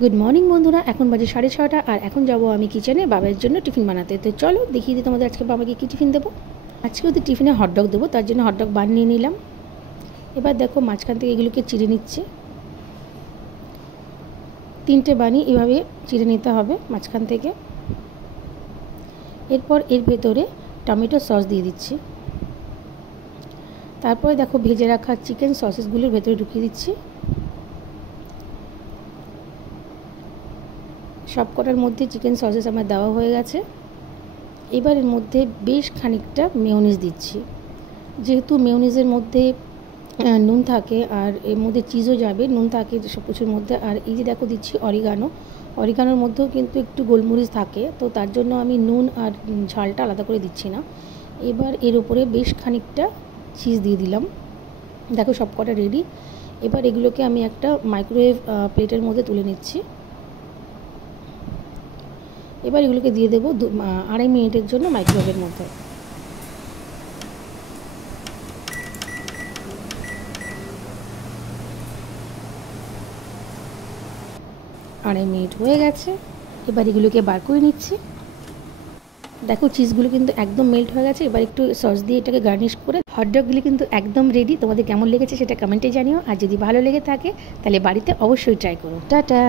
Good morning বন্ধুরা, এখন বাজে 6:30 আর এখন যাবো আমি কিচেনে বাবার জন্য টিফিন বানাতে। তো চলো দেখিয়ে দিই তোমাদের আজকে বাবাকে কী টিফিন দেবো। আজকে ওদের টিফিনে হটডগ দেবো, তার জন্য হটডগ বান নিয়ে নিলাম। এবার দেখো মাঝখান থেকে এগুলোকে চিড়ে নিচ্ছে। 3টে বানি এভাবে চিড়ে নিতে হবে মাঝখান থেকে। এরপর এর ভেতরে টমেটো সস দিয়ে দিচ্ছি। তারপরে দেখো ভেজে রাখা চিকেন সসেসগুলোর ভেতরে ঢুকিয়ে দিচ্ছি। সব কটার মধ্যে চিকেন সসেস আমার দেওয়া হয়ে গেছে। এবার এর মধ্যে বেশ খানিকটা মেয়োনিজ দিচ্ছি। যেহেতু মেয়োনিজের মধ্যে নুন থাকে আর এর মধ্যে চিজও যাবে, নুন থাকে সব কিছুর মধ্যে। আর এই যে দেখো দিচ্ছি অরিগানোর মধ্যেও কিন্তু একটু গোলমরিচ থাকে, তো তার জন্য আমি নুন আর ঝালটা আলাদা করে দিচ্ছি না। এবার এর উপরে বেশ খানিকটা চিজ দিয়ে দিলাম। দেখো সব কটা রেডি। এবার এগুলোকে আমি একটা মাইক্রোওয়েভ প্লেটের মধ্যে তুলে নিচ্ছি। এবার এগুলোকে দিয়ে দেবো 2.5 মিনিটের জন্য মাইক্রোওয়েভের মধ্যে। 2.5 মিনিট হয়ে গেছে। এবার এগুলোকে বার করে নিচ্ছি। দেখো চিজগুলো কিন্তু একদম মেল্ট হয়ে গেছে। এবার একটু সস দিয়ে এটাকে গার্নিশ করে হটডগগুলি কিন্তু একদম রেডি। তোমাদের কেমন লেগেছে সেটা কমেন্টে জানিও। আর যদি ভালো লেগে থাকে তাহলে বাড়িতে অবশ্যই ট্রাই করো। টাটা।